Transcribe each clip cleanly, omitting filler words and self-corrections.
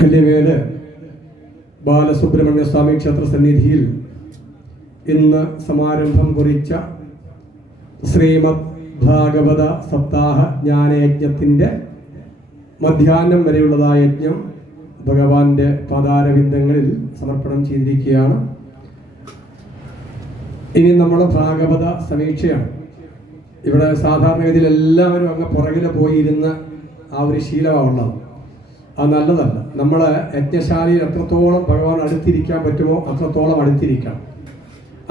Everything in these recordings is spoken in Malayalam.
കല്യവേല് ബാലസുബ്രഹ്മണ്യ സ്വാമി ക്ഷേത്ര സന്നിധിയിൽ ഇന്ന് സമാരംഭം കുറിച്ച ശ്രീമദ് ഭാഗവത സപ്താഹ ജ്ഞാനയജ്ഞത്തിൻ്റെ മധ്യാഹ്നം വരെയുള്ളതായ യജ്ഞം ഭഗവാന്റെ പാദാരവിന്ദങ്ങളിൽ സമർപ്പണം ചെയ്തിരിക്കുകയാണ്. ഇനി നമ്മുടെ ഭാഗവത സമീക്ഷയാണ്. ഇവിടെ സാധാരണഗതിയിൽ എല്ലാവരും അങ്ങ് പുറകിൽ പോയിരുന്ന ആ ഒരു ശീലമാണുള്ളത്. അത് നല്ലതല്ല. നമ്മൾ യജ്ഞശാലയിൽ എത്രത്തോളം ഭഗവാൻ അടുത്തിരിക്കാൻ പറ്റുമോ അത്രത്തോളം അടുത്തിരിക്കണം.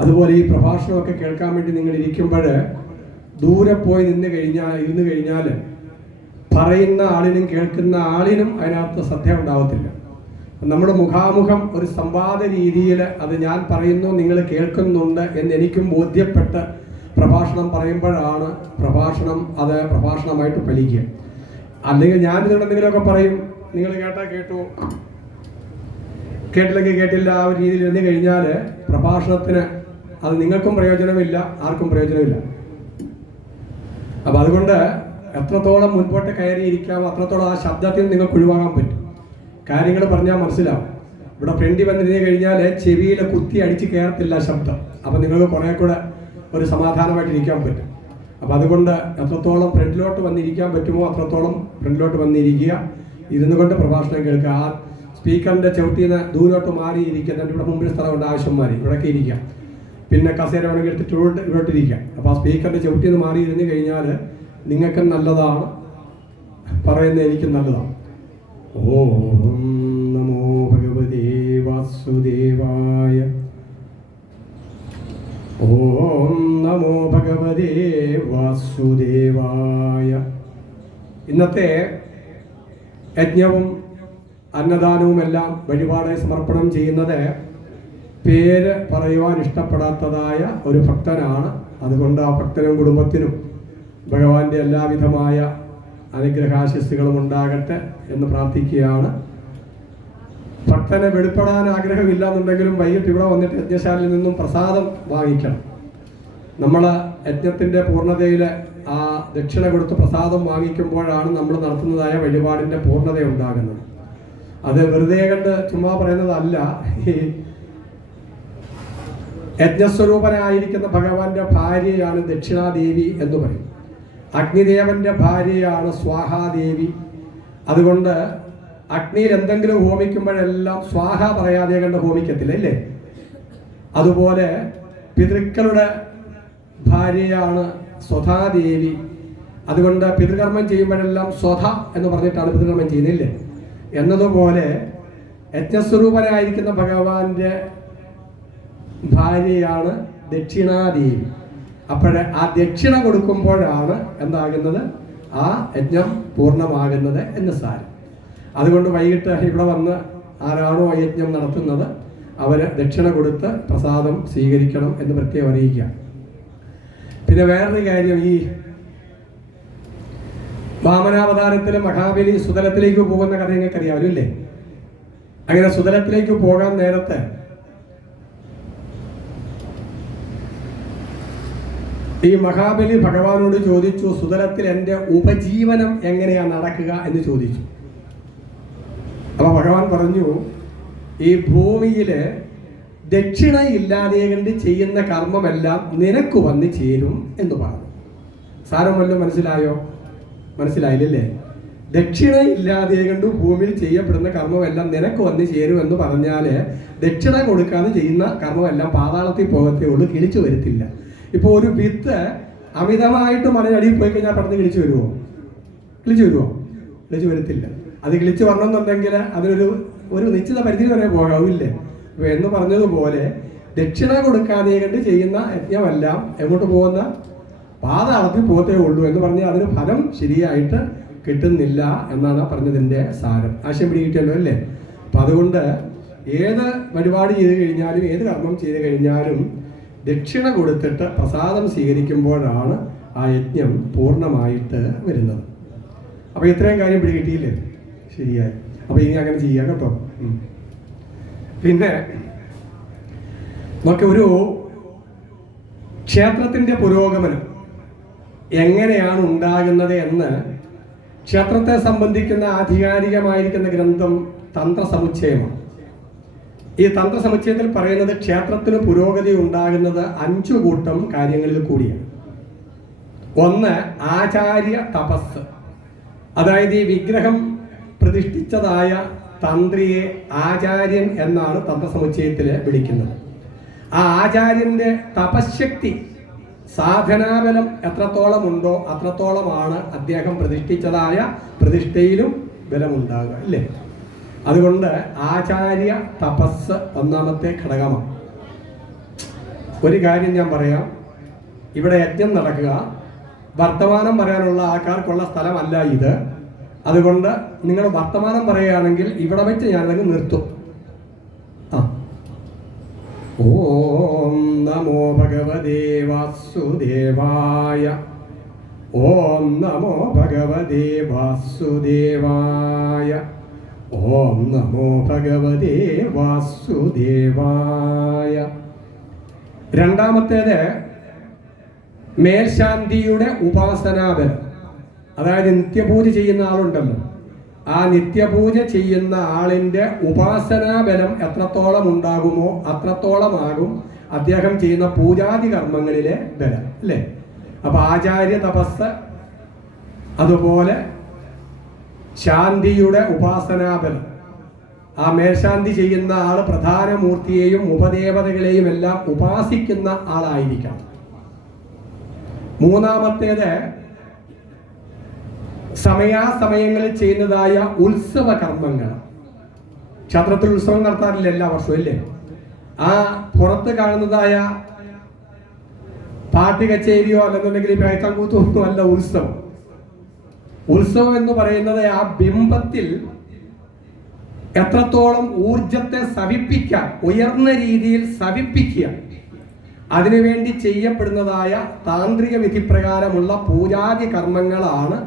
അതുപോലെ ഈ പ്രഭാഷണമൊക്കെ കേൾക്കാൻ വേണ്ടി നിങ്ങൾ ഇരിക്കുമ്പോൾ ദൂരെ പോയി ഇരുന്ന് കഴിഞ്ഞാൽ പറയുന്ന ആളിനും കേൾക്കുന്ന ആളിനും അതിനകത്ത് ശ്രദ്ധ ഉണ്ടാവത്തില്ല. നമ്മൾ മുഖാമുഖം ഒരു സംവാദ രീതിയിൽ അത് ഞാൻ പറയുന്നു നിങ്ങൾ കേൾക്കുന്നുണ്ട് എന്ന് എനിക്കും ബോധ്യപ്പെട്ട് പ്രഭാഷണം പറയുമ്പോഴാണ് അത് പ്രഭാഷണമായിട്ട് ഫലിക്കുക. അല്ലെങ്കിൽ ഞാനിതുകൊണ്ട് എന്തെങ്കിലുമൊക്കെ പറയും, നിങ്ങൾ കേട്ടാൽ കേട്ടു, കേട്ടില്ലെങ്കിൽ കേട്ടില്ല, ആ ഒരു രീതിയിൽ ഇരുന്ന് കഴിഞ്ഞാൽ പ്രഭാഷണത്തിന് അത് നിങ്ങൾക്കും പ്രയോജനമില്ല, ആർക്കും പ്രയോജനമില്ല. അപ്പം അതുകൊണ്ട് എത്രത്തോളം മുൻപോട്ട് കയറിയിരിക്കാമോ അത്രത്തോളം ആ ശബ്ദത്തിൽ നിങ്ങൾക്ക് ഒഴിവാക്കാൻ പറ്റും. കാര്യങ്ങൾ പറഞ്ഞാൽ മനസ്സിലാവും. ഇവിടെ ഫ്രണ്ടിൽ വന്നിരുന്ന് കഴിഞ്ഞാൽ ചെവിയിൽ കുത്തി അടിച്ച് കയറത്തില്ല ശബ്ദം. അപ്പം നിങ്ങൾക്ക് കുറേ കൂടെ ഒരു സമാധാനമായിട്ട് ഇരിക്കാൻ പറ്റും. അപ്പം അതുകൊണ്ട് എത്രത്തോളം ഫ്രണ്ടിലോട്ട് വന്നിരിക്കാൻ പറ്റുമോ അത്രത്തോളം ഫ്രണ്ടിലോട്ട് വന്നിരിക്കുക. ഇരുന്നു കൊണ്ട് പ്രഭാഷണം കേൾക്കുക. ആ സ്പീക്കറിൻ്റെ ചവിട്ടിയിൽ നിന്ന് ദൂരോട്ട് മാറിയിരിക്കുക. എന്നിട്ട് ഇവിടെ മുമ്പിൽ സ്ഥലമുണ്ട്, ആവശ്യന്മാർ ഇവിടേക്ക് ഇരിക്കാം. പിന്നെ കസേര വേണമെങ്കിൽ എടുത്തിട്ട് ഇവിടോട്ടിരിക്കാം. അപ്പോൾ ആ സ്പീക്കറിൻ്റെ ചവിട്ടിയിൽ നിന്ന് മാറി ഇരുന്ന് കഴിഞ്ഞാൽ നിങ്ങൾക്കും നല്ലതാണ്, പറയുന്നത് എനിക്കും നല്ലതാണ്. ഓം നമോ ഭഗവതേ വാസുദേവായ. ഓം നമോ ഭഗവതേ വാസുദേവായ. ഇന്നത്തെ യജ്ഞവും അന്നദാനവും എല്ലാം വഴിപാടായി സമർപ്പണം ചെയ്യുന്നത് പേര് പറയുവാൻ ഇഷ്ടപ്പെടാത്തതായ ഒരു ഭക്തനാണ്. അതുകൊണ്ട് ആ ഭക്തനും കുടുംബത്തിനും ഭഗവാന്റെ എല്ലാവിധമായ അനുഗ്രഹാശിസ്സുകളും ഉണ്ടാകട്ടെ എന്ന് പ്രാർത്ഥിക്കുകയാണ്. ഭക്തനെ വെളിപ്പെടാൻ ആഗ്രഹമില്ല എന്നുണ്ടെങ്കിലും വൈകിട്ട് ഇവിടെ വന്നിട്ട് യജ്ഞശാലയിൽ നിന്നും പ്രസാദം വാങ്ങിക്കണം. നമ്മൾ യജ്ഞത്തിൻ്റെ പൂർണ്ണതയിൽ ആ ദക്ഷിണ കൊടുത്ത് പ്രസാദം വാങ്ങിക്കുമ്പോഴാണ് നമ്മൾ നടത്തുന്നതായ വഴിപാടിൻ്റെ പൂർണ്ണത ഉണ്ടാകുന്നത്. അത് വെറുതെ കണ്ട് ചുമ്മാ പറയുന്നതല്ല. ഈ യജ്ഞസ്വരൂപനായിരിക്കുന്ന ഭഗവാന്റെ ഭാര്യയാണ് ദക്ഷിണാദേവി എന്ന് പറയും. അഗ്നിദേവന്റെ ഭാര്യയാണ് സ്വാഹാദേവി. അതുകൊണ്ട് അഗ്നിയിൽ എന്തെങ്കിലും ഹോമിക്കുമ്പോഴെല്ലാം സ്വാഹ പറയാതെ കണ്ട് ഹോമിക്കത്തില്ല, അല്ലേ? അതുപോലെ പിതൃക്കളുടെ ഭാര്യയാണ് സ്വധാദേവി. അതുകൊണ്ട് പിതൃകർമ്മം ചെയ്യുമ്പോഴെല്ലാം സ്വധ എന്ന് പറഞ്ഞിട്ടാണ് പിതൃകർമ്മം ചെയ്യുന്നില്ലേ? എന്നതുപോലെ യജ്ഞസ്വരൂപനായിരിക്കുന്ന ഭഗവാന്റെ ഭാര്യയാണ് ദക്ഷിണാദേവി. അപ്പോഴേ ആ ദക്ഷിണ കൊടുക്കുമ്പോഴാണ് എന്താകുന്നത്, ആ യജ്ഞം പൂർണ്ണമാകുന്നത് എന്ന് സാരം. അതുകൊണ്ട് വൈകിട്ട് ഇവിടെ വന്ന് ആരാണോ യജ്ഞം നടത്തുന്നത് അവർ ദക്ഷിണ കൊടുത്ത് പ്രസാദം സ്വീകരിക്കണം എന്ന് പ്രത്യേകം അറിയിക്കുക. പിന്നെ വേറൊരു കാര്യം, ഈ വാമനാവതാരത്തിൽ മഹാബലി സുതലത്തിലേക്ക് പോകുന്ന കഥ നിങ്ങൾക്ക് അറിയാമല്ലോ, ഇല്ലേ? അങ്ങനെ സുതലത്തിലേക്ക് പോകാൻ നേരത്തെ ഈ മഹാബലി ഭഗവാനോട് ചോദിച്ചു, സുതലത്തിൽ എൻ്റെ ഉപജീവനം എങ്ങനെയാണ് നടക്കുക എന്ന് ചോദിച്ചു. അപ്പൊ ഭഗവാൻ പറഞ്ഞു, ഈ ഭൂമിയിൽ ദക്ഷിണ ഇല്ലാതെ കണ്ട് ചെയ്യുന്ന കർമ്മമെല്ലാം നിനക്ക് വന്ന് ചേരും എന്ന് പറഞ്ഞു. സാരം വല്ലതും മനസ്സിലായോ? മനസ്സിലായില്ലേ? ദക്ഷിണ ഇല്ലാതെ കണ്ട് ഭൂമിയിൽ ചെയ്യപ്പെടുന്ന കർമ്മമെല്ലാം നിനക്ക് വന്ന് ചേരും എന്ന് പറഞ്ഞാൽ ദക്ഷിണ കൊടുക്കാതെ ചെയ്യുന്ന കർമ്മമെല്ലാം പാതാളത്തിൽ പോകത്തേ ഉള്ളൂ, കിളിച്ചു വരത്തില്ല. ഇപ്പോൾ ഒരു വിത്ത് അമിതമായിട്ട് മലയടിയിൽ പോയി കഴിഞ്ഞാൽ പെട്ടെന്ന് കിളിച്ചു വരുമോ? കിളിച്ചു വരത്തില്ല. അത് കിളിച്ചു വരണമെന്നുണ്ടെങ്കിൽ അതിനൊരു നിശ്ചിത പരിധി വരെ പോകാവില്ലേ? എന്ന് പറഞ്ഞതുപോലെ ദക്ഷിണ കൊടുക്കാതെ കണ്ട് ചെയ്യുന്ന യജ്ഞമെല്ലാം എങ്ങോട്ട് പോകുന്ന പാതാളത്തിൽ പോകത്തേ ഉള്ളൂ എന്ന് പറഞ്ഞാൽ അതിന് ഫലം ശരിയായിട്ട് കിട്ടുന്നില്ല എന്നാണ് പറഞ്ഞതിൻ്റെ സാരം. ആശയം പിടികിട്ടിയല്ലോ, അല്ലേ? അപ്പം അതുകൊണ്ട് ഏത് പരിപാടി ചെയ്ത് കഴിഞ്ഞാലും ഏത് കർമ്മം ചെയ്ത് കഴിഞ്ഞാലും ദക്ഷിണ കൊടുത്തിട്ട് പ്രസാദം സ്വീകരിക്കുമ്പോഴാണ് ആ യജ്ഞം പൂർണ്ണമായിട്ട് വരുന്നത്. അപ്പോൾ ഇത്രയും കാര്യം പിടികിട്ടിയില്ലേ? ശരിയായി. അപ്പോൾ ഇനി അങ്ങനെ ചെയ്യാം കേട്ടോ. പിന്നെ നമുക്ക് ഒരു ക്ഷേത്രത്തിൻ്റെ പുരോഗമനം എങ്ങനെയാണ് ഉണ്ടാകുന്നത് എന്ന് ക്ഷേത്രത്തെ സംബന്ധിക്കുന്ന ആധികാരികമായിരിക്കുന്ന ഗ്രന്ഥം തന്ത്രസമുച്ചയമാണ്. ഈ തന്ത്രസമുച്ചയത്തിൽ പറയുന്നത് ക്ഷേത്രത്തിന് പുരോഗതി ഉണ്ടാകുന്നത് 5 കൂട്ടം കാര്യങ്ങളിൽ കൂടിയാണ്. ഒന്ന്, ആചാര്യ തപസ്. അതായത് ഈ വിഗ്രഹം പ്രതിഷ്ഠിച്ചതായ തന്ത്രിയെ ആചാര്യൻ എന്നാണ് തന്ത്രസമുച്ചയത്തിൽ വിളിക്കുന്നത്. ആ ആചാര്യന്റെ തപശക്തി, സാധനാബലം എത്രത്തോളം ഉണ്ടോ അത്രത്തോളമാണ് അദ്ദേഹം പ്രതിഷ്ഠിച്ചതായ പ്രതിഷ്ഠയിലും ബലമുണ്ടാകുക, അല്ലേ? അതുകൊണ്ട് ആചാര്യ തപസ് ഒന്നാമത്തെ ഘടകമാണ്. ഒരു കാര്യം ഞാൻ പറയാം, ഇവിടെ യജ്ഞം നടക്കുക, വർത്തമാനം പറയാനുള്ള ആൾക്കാർക്കുള്ള സ്ഥലമല്ല ഇത്. അതുകൊണ്ട് നിങ്ങൾ വർത്തമാനം പറയുകയാണെങ്കിൽ ഇവിടെ വെച്ച് ഞാനത് നിർത്തും. ഓം നമോ ഭഗവതേ വാസുദേവായ. ഓം നമോ ഭഗവതേ വാസുദേവായ. ഓം നമോ ഭഗവതേ വാസുദേവായ. രണ്ടാമത്തേത് മേൽശാന്തിയുടെ ഉപാസനാബലം. അതായത് നിത്യപൂജ ചെയ്യുന്ന ആളുണ്ടല്ലോ, ആ നിത്യപൂജ ചെയ്യുന്ന ആളിൻ്റെ ഉപാസനാബലം എത്രത്തോളം ഉണ്ടാകുമോ അത്രത്തോളമാകും അദ്ദേഹം ചെയ്യുന്ന പൂജാതി കർമ്മങ്ങളിലെ ബലം, അല്ലേ? അപ്പൊ ആചാര്യ തപസ്, അതുപോലെ ശാന്തിയുടെ ഉപാസനാബലം. ആ മേൽശാന്തി ചെയ്യുന്ന ആൾ പ്രധാന മൂർത്തിയെയും ഉപദേവതകളെയും എല്ലാം ഉപാസിക്കുന്ന ആളായിരിക്കണം. മൂന്നാമത്തേത് സമയാസമയങ്ങളിൽ ചെയ്യുന്നതായ ഉത്സവ കർമ്മങ്ങൾ. ക്ഷേത്രത്തിൽ ഉത്സവം നടത്താറില്ല എല്ലാ വർഷവും, അല്ലേ? ആ പുറത്ത് കാണുന്നതായ പാട്ട് കച്ചേരിയോ അല്ലെന്നുണ്ടെങ്കിൽ പേച്ചങ്കൂത്തോ ഒന്നും അല്ല ഉത്സവം. ഉത്സവം എന്ന് പറയുന്നത് ആ ബിംബത്തിൽ എത്രത്തോളം ഊർജത്തെ സവിപ്പിക്കാൻ, ഉയർന്ന രീതിയിൽ സവിപ്പിക്കുക, അതിനുവേണ്ടി ചെയ്യപ്പെടുന്നതായ താന്ത്രിക വിധിപ്രകാരമുള്ള പൂജാതി കർമ്മങ്ങളാണ്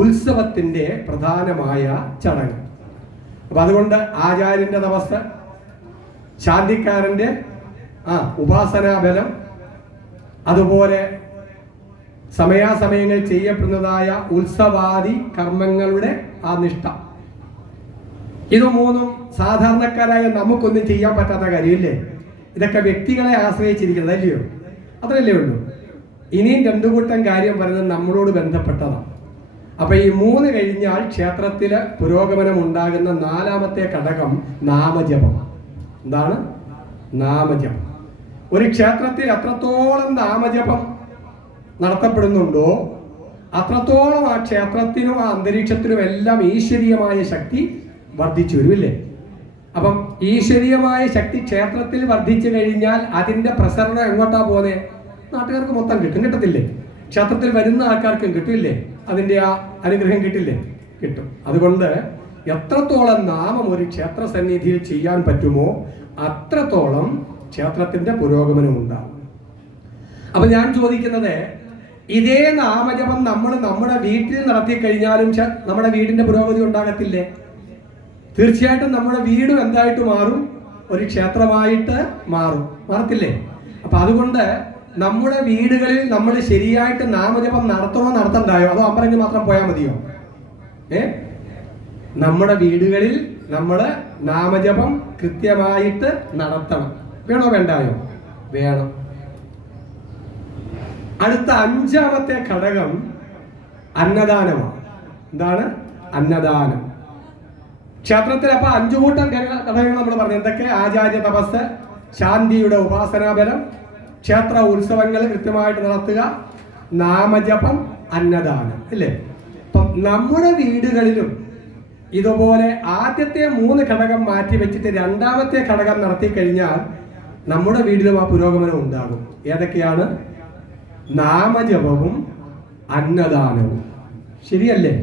ഉത്സവത്തിന്റെ പ്രധാനമായ ചടങ്ങ്. അപ്പൊ അതുകൊണ്ട് ആചാര്യന്റെ തപസ്, ശാന്തിക്കാരന്റെ ഉപാസനാബലം, അതുപോലെ സമയാസമയങ്ങളിൽ ചെയ്യപ്പെടുന്നതായ ഉത്സവാദി കർമ്മങ്ങളുടെ ആ നിഷ്ഠ, ഇത് മൂന്നും സാധാരണക്കാരായ നമുക്കൊന്നും ചെയ്യാൻ പറ്റാത്ത കാര്യമില്ലേ? ഇതൊക്കെ വ്യക്തികളെ ആശ്രയിച്ചിരിക്കുന്നത്, അല്ലയോ? അത്രയല്ലേ ഉള്ളൂ. ഇനിയും 2 കൂട്ടം കാര്യം പറയുന്നത് നമ്മളോട് ബന്ധപ്പെട്ടതാണ്. അപ്പൊ ഈ 3 കഴിഞ്ഞാൽ ക്ഷേത്രത്തില് പുരോഗമനം ഉണ്ടാകുന്ന 4ാമത്തെ ഘടകം നാമജപം. എന്താണ് നാമജപം? ഒരു ക്ഷേത്രത്തിൽ എത്രത്തോളം നാമജപം നടത്തപ്പെടുന്നുണ്ടോ അത്രത്തോളം ആ ക്ഷേത്രത്തിനും ആ അന്തരീക്ഷത്തിനും എല്ലാം ഈശ്വരീയമായ ശക്തി വർദ്ധിച്ചു വരുമില്ലേ? അപ്പം ഈശ്വരീയമായ ശക്തി ക്ഷേത്രത്തിൽ വർദ്ധിച്ചു കഴിഞ്ഞാൽ അതിന്റെ പ്രസരണം എങ്ങോട്ടാ പോകുന്നത്? നാട്ടുകാർക്ക് മൊത്തം കിട്ടത്തില്ലേ? ക്ഷേത്രത്തിൽ വരുന്ന ആൾക്കാർക്കും കിട്ടില്ലേ? അതിന്റെ ആ അനുഗ്രഹം കിട്ടില്ലേ? കിട്ടും. അതുകൊണ്ട് എത്രത്തോളം നാമം ഒരു ക്ഷേത്ര സന്നിധിയിൽ ചെയ്യാൻ പറ്റുമോ അത്രത്തോളം ക്ഷേത്രത്തിന്റെ പുരോഗമനം ഉണ്ടാകും. അപ്പൊ ഞാൻ ചോദിക്കുന്നത്, ഇതേ നാമജപം നമ്മൾ നമ്മുടെ വീട്ടിൽ നടത്തി കഴിഞ്ഞാലും നമ്മുടെ വീടിന്റെ പുരോഗതി ഉണ്ടാകത്തില്ലേ? തീർച്ചയായിട്ടും നമ്മുടെ വീടും എന്തായിട്ട് മാറും? ഒരു ക്ഷേത്രമായിട്ട് മാറത്തില്ലേ? അപ്പൊ അതുകൊണ്ട് നമ്മുടെ വീടുകളിൽ നമ്മൾ ശരിയായിട്ട് നാമജപം നടത്തണോ നടത്തണ്ടായോ? അതോ അമ്പലത്തിൽ മാത്രം പോയാൽ മതിയോ? നമ്മുടെ വീടുകളിൽ നമ്മൾ നാമജപം കൃത്യമായിട്ട് നടത്തണം. വേണോ വേണ്ടായോ? വേണം. അടുത്ത 5ാമത്തെ ഘടകം അന്നദാനമാണ്. എന്താണ് അന്നദാനം? ക്ഷേത്രത്തിൽ അപ്പൊ 5 കൂട്ടം ഘടകങ്ങൾ നമ്മൾ പറഞ്ഞു. എന്തൊക്കെ? ആചാര്യ തപസ്, ശാന്തിയുടെ ഉപാസനാബലം, ക്ഷേത്ര ഉത്സവങ്ങൾ കൃത്യമായിട്ട് നടത്തുക, നാമജപം, അന്നദാനം, അല്ലേ? അപ്പം നമ്മുടെ വീടുകളിലും ഇതുപോലെ ആദ്യത്തെ 3 ഘടകം മാറ്റി വെച്ചിട്ട് 2ാമത്തെ ഘടകം നടത്തി കഴിഞ്ഞാൽ നമ്മുടെ വീട്ടിലും ആ പുരോഗമനം ഉണ്ടാകും. ഏതൊക്കെയാണ്? നാമജപവും അന്നദാനവും. ശരിയല്ലേ?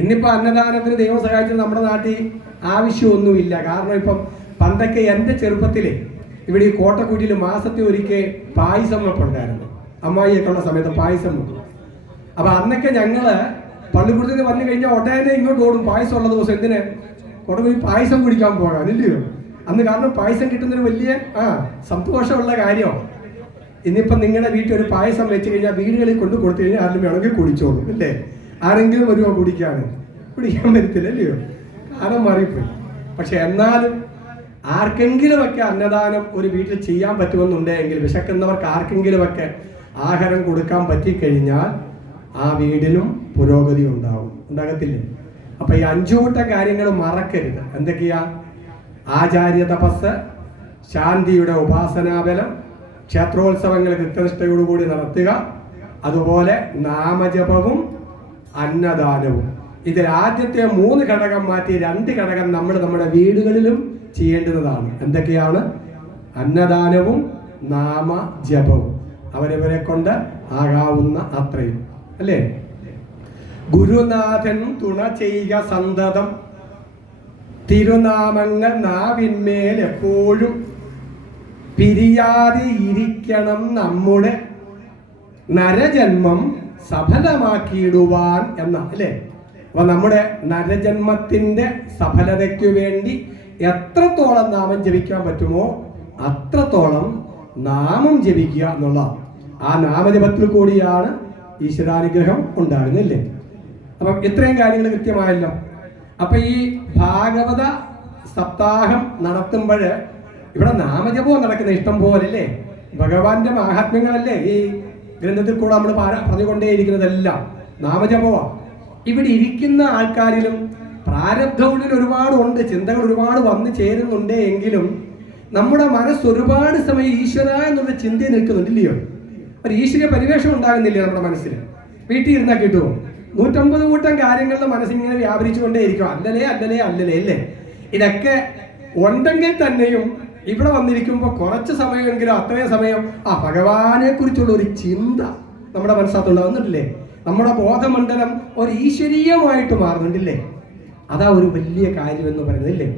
ഇന്നിപ്പോ അന്നദാനത്തിന് ദൈവം സഹായിച്ചത് നമ്മുടെ നാട്ടിൽ ആവശ്യമൊന്നുമില്ല. കാരണം ഇപ്പം പണ്ടൊക്കെ എൻ്റെ ചെറുപ്പത്തില് ഇവിടെ ഈ കോട്ടക്കുറ്റിയിൽ മാസത്തിൽ ഒരിക്കൽ പായസം വെപ്പുണ്ടായിരുന്നു. അമ്മായിയൊക്കെ ഉള്ള സമയത്ത് പായസം വെക്കും. അപ്പൊ അന്നൊക്കെ ഞങ്ങള് പള്ളിക്കൂടത്തിന് വന്നു കഴിഞ്ഞാൽ ഒട്ടേനെ ഇങ്ങോട്ട് ഓടും. പായസം ഉള്ള ദിവസം എന്തിന്? കൊണ്ടുപോയി പായസം കുടിക്കാൻ പോകാൻ, ഇല്ലയോ? അന്ന് കാരണം പായസം കിട്ടുന്നൊരു വലിയ സന്തോഷമുള്ള കാര്യമാണ്. ഇന്നിപ്പം നിങ്ങളുടെ വീട്ടിൽ ഒരു പായസം വെച്ച് കഴിഞ്ഞാൽ വീടുകളിൽ കൊണ്ട് കൊടുത്തു കഴിഞ്ഞാൽ ആരും വേണമെങ്കിൽ കുടിച്ചോളും, അല്ലേ? ആരെങ്കിലും വരുമോ കുടിക്കാൻ? പിടിക്കാൻ പറ്റത്തില്ല, അല്ലയോ? കാലം മാറിപ്പോയി. പക്ഷെ എന്നാലും ആർക്കെങ്കിലുമൊക്കെ അന്നദാനം ഒരു വീട്ടിൽ ചെയ്യാൻ പറ്റുമെന്നുണ്ടെങ്കിൽ, വിശക്കുന്നവർക്ക് ആർക്കെങ്കിലുമൊക്കെ ആഹാരം കൊടുക്കാൻ പറ്റിക്കഴിഞ്ഞാൽ ആ വീടിനും പുരോഗതി ഉണ്ടാകത്തില്ലേ? അപ്പൊ ഈ 5 കൂട്ടം കാര്യങ്ങൾ മറക്കരുത്. എന്തൊക്കെയാ? ആചാര്യ തപസ്, ശാന്തിയുടെ ഉപാസനാബലം, ക്ഷേത്രോത്സവങ്ങൾ കൃത്യനിഷ്ഠയോടുകൂടി നടത്തുക, അതുപോലെ നാമജപവും അന്നദാനവും. ഇതിൽ ആദ്യത്തെ 3 ഘടകം മാറ്റി 2 ഘടകം നമ്മൾ നമ്മുടെ വീടുകളിലും ചെയ്യേണ്ടതാണ്. എന്തൊക്കെയാണ്? അന്നദാനവും നാമജപവും. അവരവരെ കൊണ്ട് ആകാവുന്ന അത്രയും, അല്ലേ? ഗുരുനാഥൻ തുണ ചെയ്യുക സന്തതം, തിരുനാമങ്ങൾ നാവിന്മേൽ എപ്പോഴും, പിരിയാതെ ഇരിക്കണം നമ്മുടെ നരജന്മം സഫലമാക്കിയിടുവാൻ എന്ന, അല്ലേ? അപ്പൊ നമ്മുടെ നരജന്മത്തിന്റെ സഫലതയ്ക്കു വേണ്ടി എത്രത്തോളം നാമം ജപിക്കാൻ പറ്റുമോ അത്രത്തോളം നാമം ജപിക്കുക എന്നുള്ള ആ നാമജപത്തിൽ കൂടിയാണ് ഈശ്വരാനുഗ്രഹം ഉണ്ടാകുന്നില്ലേ? അപ്പം ഇത്രയും കാര്യങ്ങൾ കൃത്യമായല്ലോ. അപ്പൊ ഈ ഭാഗവത സപ്താഹം നടത്തുമ്പോൾ ഇവിടെ നാമജപവും നടക്കുന്ന ഇഷ്ടം പോലെ, അല്ലേ? ഭഗവാന്റെ മാഹാത്മ്യങ്ങളല്ലേ ഈ ഗ്രന്ഥത്തിൽ കൂടെ നമ്മൾ പറഞ്ഞുകൊണ്ടേയിരിക്കുന്നതെല്ലാം നാമജപമാണ്. ഇവിടെ ഇരിക്കുന്ന ആൾക്കാരിലും പ്രാരബ്ധങ്ങളിൽ ഒരുപാടുണ്ട്, ചിന്തകൾ ഒരുപാട് വന്നു ചേരുന്നുണ്ട്. എങ്കിലും നമ്മുടെ മനസ്സ് ഒരുപാട് സമയം ഈശ്വര എന്നുള്ള ചിന്തയിൽ നിൽക്കുന്നുണ്ടില്ലയോ? ഒരു ഈശ്വര പരിവേഷം ഉണ്ടാകുന്നില്ലേ നമ്മുടെ മനസ്സിൽ? വീട്ടിൽ ഇരുന്നാൽ കിട്ടുമോ? 150 കൂട്ടം കാര്യങ്ങളുടെ മനസ്സിങ്ങനെ വ്യാപരിച്ചുകൊണ്ടേയിരിക്കും. അല്ലലേ അല്ലലേ അല്ലലേ, അല്ലേ? ഇതൊക്കെ ഉണ്ടെങ്കിൽ തന്നെയും ഇവിടെ വന്നിരിക്കുമ്പോൾ കുറച്ച് സമയമെങ്കിലും അത്രയും സമയം ആ ഭഗവാനെ കുറിച്ചുള്ള ഒരു ചിന്ത നമ്മുടെ മനസ്സകത്തുണ്ടാകുന്നുണ്ടല്ലേ? നമ്മുടെ ബോധമണ്ഡലം ഒരു ഈശ്വരീയമായിട്ട് മാറുന്നുണ്ടല്ലേ? അതാ ഒരു വലിയ കാര്യം എന്ന് പറയുന്നതല്ലേ?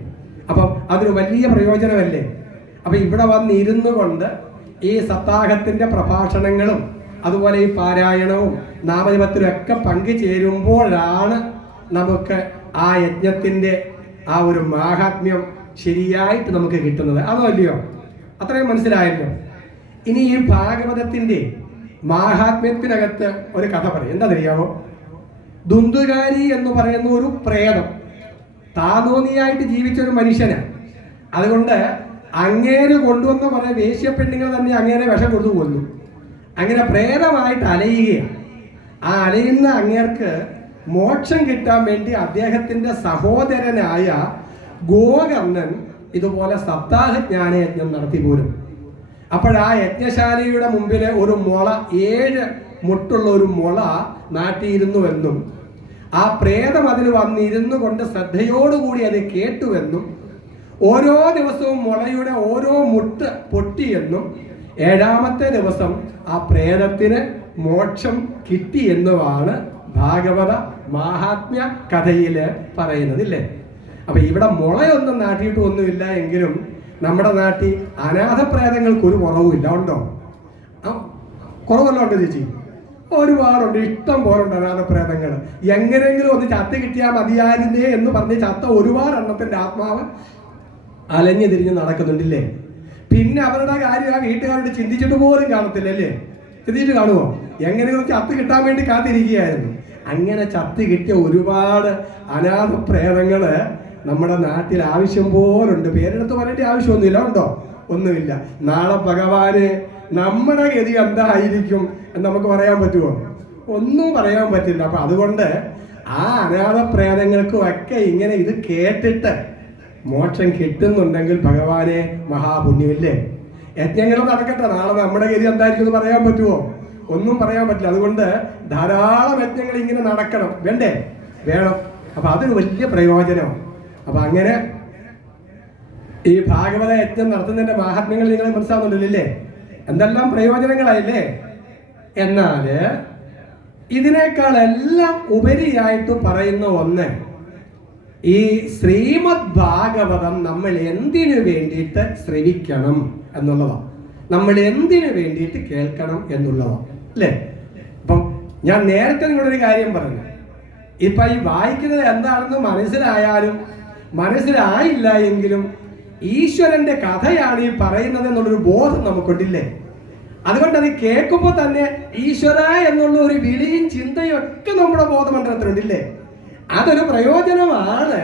അപ്പം അതൊരു വലിയ പ്രയോജനമല്ലേ? അപ്പൊ ഇവിടെ വന്നിരുന്നു കൊണ്ട് ഈ സപ്താഹത്തിന്റെ പ്രഭാഷണങ്ങളും അതുപോലെ ഈ പാരായണവും നാമജപത്തിലും ഒക്കെ പങ്കുചേരുമ്പോഴാണ് നമുക്ക് ആ യജ്ഞത്തിന്റെ ആ ഒരു മാഹാത്മ്യം ശരിയായിട്ട് നമുക്ക് കിട്ടുന്നത്. അതോ അല്ലയോ? അത്രയും മനസ്സിലായല്ലോ. ഇനി ഈ ഭാഗവതത്തിന്റെ മാഹാത്മ്യത്തിനകത്ത് ഒരു കഥ പറയും. എന്താണെന്നറിയാമോ? ദുന്ദുകാരി എന്ന് പറയുന്ന ഒരു പ്രേതം താതോന്നിയായിട്ട് ജീവിച്ച ഒരു മനുഷ്യനാണ്. അതുകൊണ്ട് അങ്ങേര് കൊണ്ടുവന്ന കുറെ വേശ്യപ്പെണ്ണുങ്ങൾ തന്നെ അങ്ങേരെ വിഷം കൊടുത്തു കൊന്നു. അങ്ങനെ പ്രേതമായിട്ട് അലയുകയാണ്. ആ അലയുന്ന അങ്ങേർക്ക് മോക്ഷം കിട്ടാൻ വേണ്ടി അദ്ദേഹത്തിന്റെ സഹോദരനായ ഗോകർണൻ ഇതുപോലെ സപ്താഹ ജ്ഞാനയജ്ഞം നടത്തി പോലും. അപ്പോഴാ യജ്ഞശാലയുടെ മുമ്പിലെ ഒരു മുള, 7 മുട്ടുള്ള ഒരു മുള നാട്ടിയിരുന്നുവെന്നും ആ പ്രേതം അതിൽ വന്നിരുന്നു കൊണ്ട് ശ്രദ്ധയോടുകൂടി അത് കേട്ടുവെന്നും ഓരോ ദിവസവും മുളയുടെ ഓരോ മുട്ട് പൊട്ടിയെന്നും 7ാമത്തെ ദിവസം ആ പ്രേതത്തിന് മോക്ഷം കിട്ടിയെന്നുമാണ് ഭാഗവത മാഹാത്മ്യ കഥയിൽ പറയുന്നത്, ഇല്ലേ? അപ്പൊ ഇവിടെ മുളയൊന്നും നാട്ടിയിട്ട് ഒന്നുമില്ല എങ്കിലും നമ്മുടെ നാട്ടിൽ അനാഥപ്രേതങ്ങൾക്ക് ഒരു കുറവുമില്ല. ഉണ്ടോ? കുറവല്ല ഉണ്ട് ചേച്ചി? ഒരുപാടുണ്ട്, ഇഷ്ടം പോലുണ്ട് അനാഥപ്രേതങ്ങൾ. എങ്ങനെയെങ്കിലും ഒന്ന് ചത്ത് കിട്ടിയാൽ മതിയായിരുന്നേ എന്ന് പറഞ്ഞ് ചത്ത ഒരുപാട് എണ്ണത്തിന്റെ ആത്മാവ് അലഞ്ഞു തിരിഞ്ഞ് നടക്കുന്നുണ്ടില്ലേ? പിന്നെ അവരുടെ കാര്യം ആ വീട്ടുകാരോട് ചിന്തിച്ചിട്ട് പോലും കാണത്തില്ല, അല്ലേ? ചിന്തിച്ചിട്ട് കാണുമോ? എങ്ങനെയെങ്കിലും ചത്ത് കിട്ടാൻ വേണ്ടി കാത്തിരിക്കുകയായിരുന്നു. അങ്ങനെ ചത്ത് കിട്ടിയ ഒരുപാട് അനാഥപ്രേതങ്ങള് നമ്മുടെ നാട്ടിൽ ആവശ്യം പോലുണ്ട്. പേരെടുത്ത് പറയേണ്ട ആവശ്യമൊന്നുമില്ല. ഉണ്ടോ? ഒന്നുമില്ല. നാളെ ഭഗവാന് നമ്മുടെ ഗതി എന്തായിരിക്കും എന്ന് നമുക്ക് പറയാൻ പറ്റുമോ? ഒന്നും പറയാൻ പറ്റില്ല. അപ്പൊ അതുകൊണ്ട് ആ അനാഥപ്രേതങ്ങൾക്കും ഒക്കെ ഇങ്ങനെ ഇത് കേട്ടിട്ട് മോക്ഷം കിട്ടുന്നുണ്ടെങ്കിൽ ഭഗവാനെ മഹാപുണ്യമില്ലേ? യജ്ഞങ്ങൾ നടക്കട്ടെ, നാളെ നമ്മുടെ ഗതി എന്തായിരിക്കും എന്ന് പറയാൻ പറ്റുമോ? ഒന്നും പറയാൻ പറ്റില്ല. അതുകൊണ്ട് ധാരാളം യജ്ഞങ്ങൾ ഇങ്ങനെ നടക്കണം. വേണ്ടേ? വേണം. അപ്പൊ അതൊരു വലിയ പ്രയോജനമാണ്. അപ്പൊ അങ്ങനെ ഈ ഭാഗവത യജ്ഞം നടത്തുന്നതിന്റെ മാഹാത്മ്യങ്ങൾ നിങ്ങൾ മനസ്സിലാവുന്നുണ്ടല്ലേ? എന്തെല്ലാം പ്രയോജനങ്ങളായില്ലേ? എന്നാല് ഇതിനേക്കാൾ എല്ലാം ഉപരിയായിട്ട് പറയുന്ന ഒന്ന്, ഈ ശ്രീമദ് ഭാഗവതം നമ്മൾ എന്തിനു വേണ്ടിയിട്ട് ശ്രവിക്കണം എന്നുള്ളതാണ്. നമ്മൾ എന്തിനു വേണ്ടിയിട്ട് കേൾക്കണം എന്നുള്ളതാണ്, അല്ലേ? അപ്പം ഞാൻ നേരത്തെ നിങ്ങളൊരു കാര്യം പറഞ്ഞു. ഇപ്പൊ ഈ വായിക്കുന്നത് എന്താണെന്ന് മനസ്സിലായാലും മനസ്സിലായില്ല എങ്കിലും ഈശ്വരന്റെ കഥയാണ് ഈ പറയുന്നത് എന്നുള്ളൊരു ബോധം നമുക്കുണ്ടില്ലേ? അതുകൊണ്ട് അത് കേൾക്കുമ്പോൾ തന്നെ ഈശ്വര എന്നുള്ള ഒരു വിളിയും ചിന്തയും ഒക്കെ നമ്മുടെ ബോധമണ്ഡലത്തിലുണ്ടില്ലേ? അതൊരു പ്രയോജനമാണ്.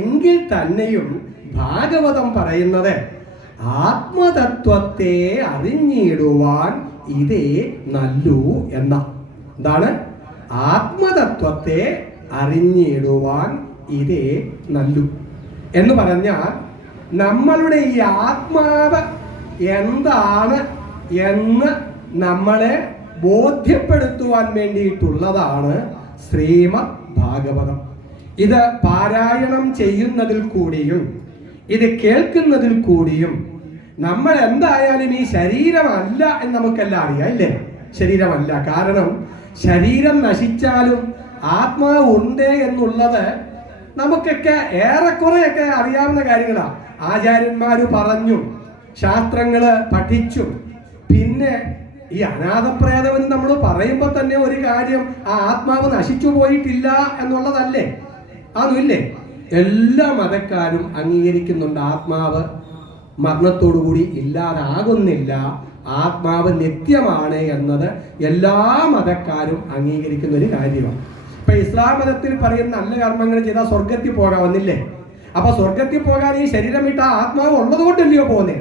എങ്കിൽ തന്നെയും ഭാഗവതം പറയുന്നത് ആത്മതത്വത്തെ അറിഞ്ഞിടുവാൻ ഇതേ നല്ലു എന്ന. എന്താണ്? ആത്മതത്വത്തെ അറിഞ്ഞിടുവാൻ ഇതേ നല്ലു എന്ന് പറഞ്ഞാൽ നമ്മളുടെ ഈ ആത്മാവ് എന്താണ് എന്ന് നമ്മളെ ബോധ്യപ്പെടുത്തുവാൻ വേണ്ടിയിട്ടുള്ളതാണ് ശ്രീമദ് ഭാഗവതം. ഇത് പാരായണം ചെയ്യുന്നതിൽ കൂടിയും ഇത് കേൾക്കുന്നതിൽ കൂടിയും നമ്മൾ എന്തായാലും ഈ ശരീരമല്ല എന്ന് നമുക്കെല്ലാം അറിയാം, ഇല്ലേ? ശരീരമല്ല. കാരണം ശരീരം നശിച്ചാലും ആത്മാവ് ഉണ്ട് എന്നുള്ളത് നമുക്കൊക്കെ ഏറെക്കുറെയൊക്കെ അറിയാവുന്ന കാര്യങ്ങളാണ്. ആചാര്യന്മാര് പറഞ്ഞു, ശാസ്ത്രങ്ങള് പഠിച്ചു. പിന്നെ ഈ അനാഥപ്രേതമെന്ന് നമ്മൾ പറയുമ്പോൾ തന്നെ ഒരു കാര്യം, ആ ആത്മാവ് നശിച്ചു പോയിട്ടില്ല എന്നുള്ളതല്ലേ? അതൊന്നുമില്ലേ? എല്ലാ മതക്കാരും അംഗീകരിക്കുന്നുണ്ട് ആത്മാവ് മരണത്തോടുകൂടി ഇല്ലാതാകുന്നില്ല, ആത്മാവ് നിത്യമാണ് എന്നത് എല്ലാ മതക്കാരും അംഗീകരിക്കുന്ന ഒരു കാര്യമാണ്. ഇപ്പൊ ഇസ്ലാം മതത്തിൽ പറയുന്ന നല്ല കർമ്മങ്ങൾ ചെയ്താൽ സ്വർഗത്തിൽ പോകാമെന്നില്ലേ? അപ്പൊ സ്വർഗത്തിൽ പോകാൻ ഈ ശരീരം വിട്ട ആത്മാവ് ഉള്ളത് കൊണ്ടല്ലയോ പോകുന്നേ?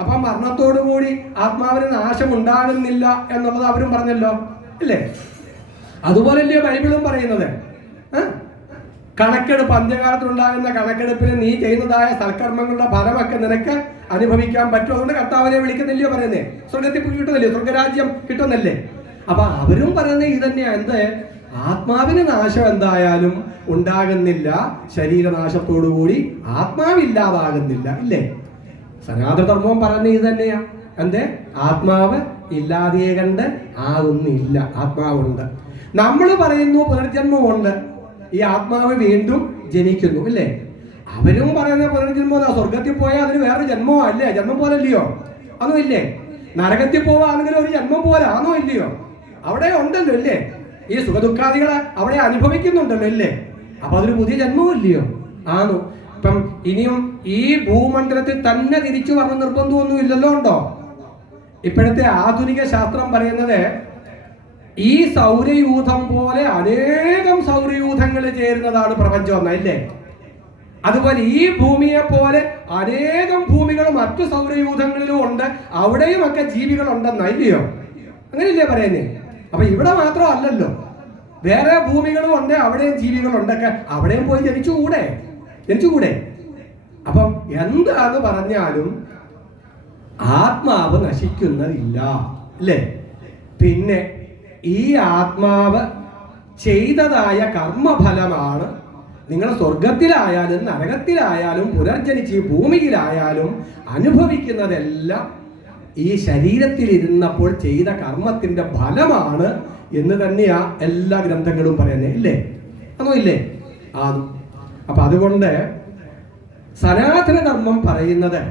അപ്പൊ മരണത്തോടുകൂടി ആത്മാവിന് നാശം ഉണ്ടാകുന്നില്ല എന്നുള്ളത് അവരും പറഞ്ഞല്ലോ, ഇല്ലേ? അതുപോലല്ലേ ബൈബിളും പറയുന്നത്. കണക്കെടുപ്പ്, അന്ത്യകാലത്തുണ്ടാകുന്ന കണക്കെടുപ്പിന് നീ ചെയ്യുന്നതായ സൽക്കർമ്മങ്ങളുടെ ഫലമൊക്കെ നിനക്ക് അനുഭവിക്കാൻ പറ്റും. അതുകൊണ്ട് കർത്താവിനെ വിളിക്കുന്നില്ലയോ പറയുന്നേ? സ്വർഗത്തിൽ കിട്ടുന്നില്ലേ? സ്വർഗരാജ്യം കിട്ടുന്നല്ലേ? അപ്പൊ അവരും പറയുന്നത് ഇത് തന്നെയാ. എന്ത്? ആത്മാവിന് നാശം എന്തായാലും ഉണ്ടാകുന്നില്ല, ശരീരനാശത്തോടുകൂടി ആത്മാവില്ലാതാകുന്നില്ല, ഇല്ലേ? സനാതനധർമ്മവും പറയുന്നത് ഇത് തന്നെയാ. എന്ത്? ആത്മാവ് ഇല്ലാതെ കണ്ട് ആകുന്നില്ല, ആത്മാവുണ്ട്. നമ്മൾ പറയുന്നു പുനർജന്മമുണ്ട്, ഈ ആത്മാവ് വീണ്ടും ജനിക്കുന്നു, ഇല്ലേ? അവരും പറയുന്ന പുനർജന്മം, സ്വർഗത്തിൽ പോയാൽ അതിന് വേറെ ജന്മമോ അല്ലേ? ജന്മം പോലെ അല്ലയോ? അതൊന്നും ഇല്ലേ? നരകത്തിൽ പോവാണെങ്കിൽ ഒരു ജന്മം പോലെ ആണോ ഇല്ലയോ? അവിടെ ഉണ്ടല്ലോ, ഇല്ലേ? ഈ സുഖദുഃഖാദികളെ അവിടെ അനുഭവിക്കുന്നുണ്ടല്ലോ, ഇല്ലേ? അപ്പൊ അതൊരു പുതിയ ജന്മവും ഇല്ലയോ? ആണോ? ഇപ്പം ഇനിയും ഈ ഭൂമണ്ഡലത്തിൽ തന്നെ തിരിച്ചു വരണ നിർബന്ധമൊന്നും ഇല്ലല്ലോ, ഉണ്ടോ? ഇപ്പോഴത്തെ ആധുനിക ശാസ്ത്രം പറയുന്നത് ഈ സൗരയൂഥം പോലെ അനേകം സൗരയൂഥങ്ങൾ ചേരുന്നതാണ് പ്രപഞ്ചം എന്നല്ലേ? അതുപോലെ ഈ ഭൂമിയെ പോലെ അനേകം ഭൂമികൾ മറ്റു സൗരയൂഥങ്ങളിലും ഉണ്ട്, അവിടെയും ഒക്കെ ജീവികൾ ഉണ്ടെന്നല്ലയോ? അങ്ങനെയല്ലേ പറയുന്നേ? അപ്പൊ ഇവിടെ മാത്രം അല്ലല്ലോ, വേറെ ഭൂമികളും ഉണ്ട്, അവിടെയും ജീവികളുണ്ടൊക്കെ, അവിടെയും പോയി ജനിച്ചുകൂടെ? അപ്പം എന്താന്ന് പറഞ്ഞാലും ആത്മാവ് നശിക്കുന്നതില്ല, അല്ലേ? പിന്നെ ഈ ആത്മാവ് ചെയ്തതായ കർമ്മഫലമാണ് നിങ്ങൾ സ്വർഗത്തിലായാലും നരകത്തിലായാലും പുനർജനിച്ച് ഈ ഭൂമിയിലായാലും അനുഭവിക്കുന്നതെല്ലാം ഈ ശരീരത്തിൽ ഇരുന്നപ്പോൾ ചെയ്ത കർമ്മത്തിന്റെ ഫലമാണ് എന്ന് തന്നെയാ എല്ലാ ഗ്രന്ഥങ്ങളും പറയുന്നത്, ഇല്ലേ? അതോ ഇല്ലേ? അപ്പൊ അതുകൊണ്ട് സനാതനധർമ്മം പറയുന്നത്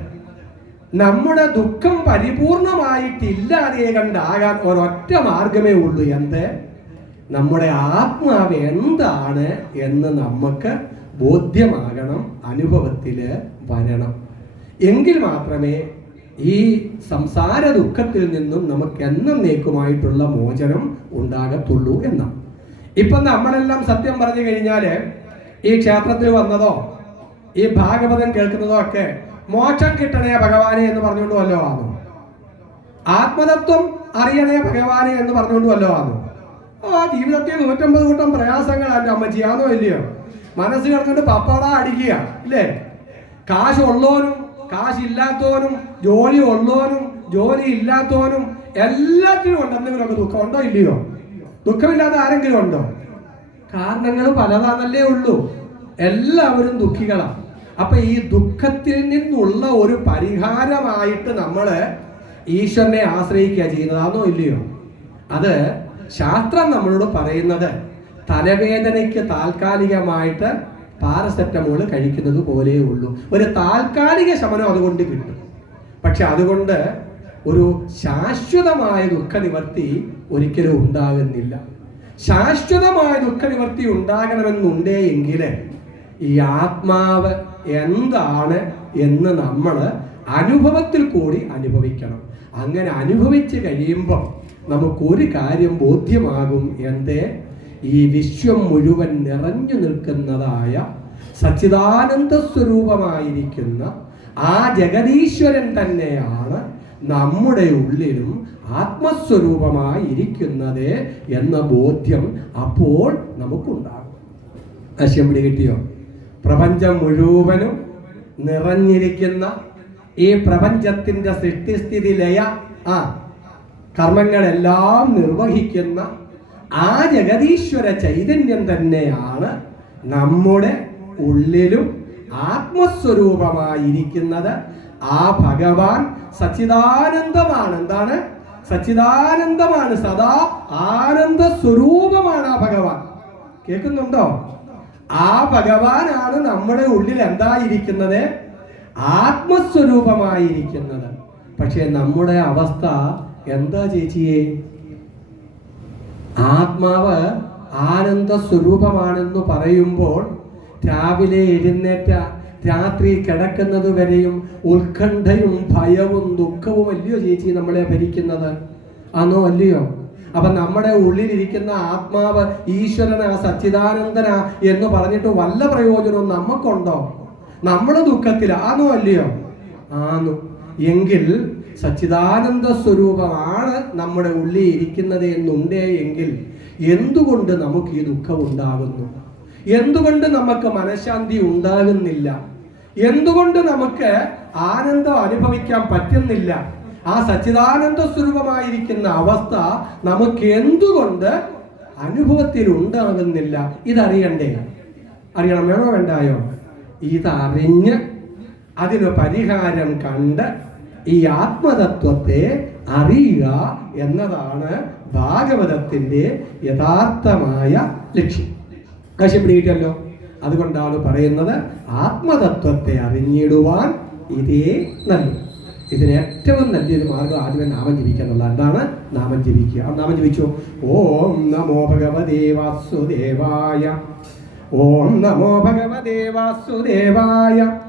നമ്മുടെ ദുഃഖം പരിപൂർണമായിട്ടില്ലാതെ കണ്ടാകാൻ ഒരൊറ്റ മാർഗമേ ഉള്ളൂ. എന്ത്? നമ്മുടെ ആത്മാവ് എന്താണ് എന്ന് നമുക്ക് ബോധ്യമാകണം, അനുഭവത്തിൽ വരണം. എങ്കിൽ മാത്രമേ ഈ സംസാര ദുഃഖത്തിൽ നിന്നും നമുക്ക് എന്നേക്കുമായിട്ടുള്ള മോചനം ഉണ്ടാകത്തുള്ളൂ എന്നാണ്. ഇപ്പം നമ്മളെല്ലാം സത്യം പറഞ്ഞു കഴിഞ്ഞാല് ഈ ക്ഷേത്രത്തിൽ വന്നതോ ഈ ഭാഗവതം കേൾക്കുന്നതോ ഒക്കെ മോക്ഷം കിട്ടണേ ഭഗവാനെ എന്ന് പറഞ്ഞുകൊണ്ട് വല്ലോ ആണോ? ആത്മതത്വം അറിയണേ ഭഗവാനെ എന്ന് പറഞ്ഞുകൊണ്ട് വല്ലോ ആണോ? ജീവിതത്തിൽ 150 കൂട്ടം പ്രയാസങ്ങൾ എൻ്റെ അമ്മച്ചി, ആണോ ഇല്ലയോ? മനസ്സ് കിടന്നിട്ട് പപ്പട അടിക്കുക, ഇല്ലേ? കാശ് ഉള്ളവനും കാശില്ലാത്തവനും, ജോലി ഉള്ളവനും ജോലി ഇല്ലാത്തവനും എല്ലാത്തിനും ഉണ്ട് എന്തെങ്കിലുമൊക്കെ ദുഃഖം. ഉണ്ടോ ഇല്ലയോ? ദുഃഖമില്ലാത്ത ആരെങ്കിലും ഉണ്ടോ? കാരണങ്ങൾ പലതാണല്ലേ ഉള്ളൂ. എല്ലാവരും ദുഃഖികളാണ്. അപ്പൊ ഈ ദുഃഖത്തിൽ നിന്നുള്ള ഒരു പരിഹാരമായിട്ട് നമ്മൾ ഈശ്വരനെ ആശ്രയിക്കുക ചെയ്യുന്നതാണോ ഇല്ലയോ? അത് ശാസ്ത്രം നമ്മളോട് പറയുന്നത് തലവേദനയ്ക്ക് താൽക്കാലികമായിട്ട് പാരസെറ്റമോൾ കഴിക്കുന്നത് പോലെയേ ഉള്ളൂ. ഒരു താൽക്കാലിക ശമനം അതുകൊണ്ട് കിട്ടും. പക്ഷെ അതുകൊണ്ട് ഒരു ശാശ്വതമായ ദുഃഖനിവർത്തി ഒരിക്കലും ഉണ്ടാകുന്നില്ല. ശാശ്വതമായ ദുഃഖനിവർത്തി ഉണ്ടാകണമെന്നുണ്ടേ എങ്കിൽ ഈ ആത്മാവ് എന്താണ് എന്ന് നമ്മൾ അനുഭവത്തിൽ കൂടി അനുഭവിക്കണം. അങ്ങനെ അനുഭവിച്ച് കഴിയുമ്പോൾ നമുക്കൊരു കാര്യം ബോധ്യമാകും. എന്തേ? ഈ വിശ്വം മുഴുവൻ നിറഞ്ഞു നിൽക്കുന്നതായ സച്ചിദാനന്ദ സ്വരൂപമായിരിക്കുന്ന ആ ജഗദീശ്വരൻ തന്നെയാണ് നമ്മുടെ ഉള്ളിലും ആത്മസ്വരൂപമായിരിക്കുന്നത് എന്ന ബോധ്യം അപ്പോൾ നമുക്കുണ്ടാകും. ആശയം പിടികിട്ടിയോ? പ്രപഞ്ചം മുഴുവനും നിറഞ്ഞിരിക്കുന്ന ഈ പ്രപഞ്ചത്തിന്റെ സൃഷ്ടിസ്ഥിതി ലയ കർമ്മങ്ങളെല്ലാം നിർവഹിക്കുന്ന ആ ജഗദീശ്വര ചൈതന്യം തന്നെയാണ് നമ്മുടെ ഉള്ളിലും ആത്മസ്വരൂപമായിരിക്കുന്നത്. ആ ഭഗവാൻ സച്ചിദാനന്ദമാണ്. എന്താണ്? സച്ചിദാനന്ദമാണ്, സദാ ആനന്ദ സ്വരൂപമാണ് ആ ഭഗവാൻ. കേൾക്കുന്നുണ്ടോ? ആ ഭഗവാനാണ് നമ്മുടെ ഉള്ളിൽ എന്തായിരിക്കുന്നത്? ആത്മസ്വരൂപമായിരിക്കുന്നത്. പക്ഷെ നമ്മുടെ അവസ്ഥ എന്താ ചേച്ചിയെ? ആത്മാവ് ആനന്ദ സ്വരൂപമാണെന്ന് പറയുമ്പോൾ രാവിലെ എഴുന്നേറ്റ രാത്രി കിടക്കുന്നത് വരെയും ഉത്കണ്ഠയും ഭയവും ദുഃഖവും അല്ലയോ ചേച്ചി നമ്മളെ ഭരിക്കുന്നത്? ആണോ അല്ലയോ? അപ്പൊ നമ്മുടെ ഉള്ളിലിരിക്കുന്ന ആത്മാവ് ഈശ്വരനാ, സച്ചിദാനന്ദനാ എന്ന് പറഞ്ഞിട്ട് വല്ല പ്രയോജനവും നമുക്കുണ്ടോ? നമ്മള് ദുഃഖത്തിലാണോ അല്ലയോ? ആന്നു. എങ്കിൽ സച്ചിദാനന്ദ സ്വരൂപമാണ് നമ്മുടെ ഉള്ളിൽ ഇരിക്കുന്നത് എന്നുണ്ടേ എങ്കിൽ എന്തുകൊണ്ട് നമുക്ക് ഈ ദുഃഖം ഉണ്ടാകുന്നു? എന്തുകൊണ്ട് നമുക്ക് മനഃശാന്തി ഉണ്ടാകുന്നില്ല? എന്തുകൊണ്ട് നമുക്ക് ആനന്ദം അനുഭവിക്കാൻ പറ്റുന്നില്ല? ആ സച്ചിദാനന്ദ സ്വരൂപമായിരിക്കുന്ന അവസ്ഥ നമുക്ക് എന്തുകൊണ്ട് അനുഭവത്തിൽ ഉണ്ടാകുന്നില്ല? ഇതറിയണ്ടേ? അറിയണം, വേണോ വേണ്ടായോ? ഇതറിഞ്ഞ് അതിന് പരിഹാരം കണ്ട് ഈ ആത്മതത്വത്തെ അറിയുക എന്നതാണ് ഭാഗവതത്തിന്റെ യഥാർത്ഥമായ ലക്ഷ്യം. കാശി പിടികിട്ടല്ലോ. അതുകൊണ്ടാണ് പറയുന്നത് ആത്മതത്വത്തെ അറിഞ്ഞിടുവാൻ ഇതേ നല്ലത്. ഇതിന് ഏറ്റവും നല്ലൊരു മാർഗം ആദ്യമേ നാമം ജപിക്കുക എന്നുള്ള. എന്താണ് നാമം ജപിക്കുക? നാമം ജപിച്ചു. ഓം നമോ ഭഗവതേ വാസുദേവായ. ഓം നമോ ഭഗവതേ വാസുദേവായ.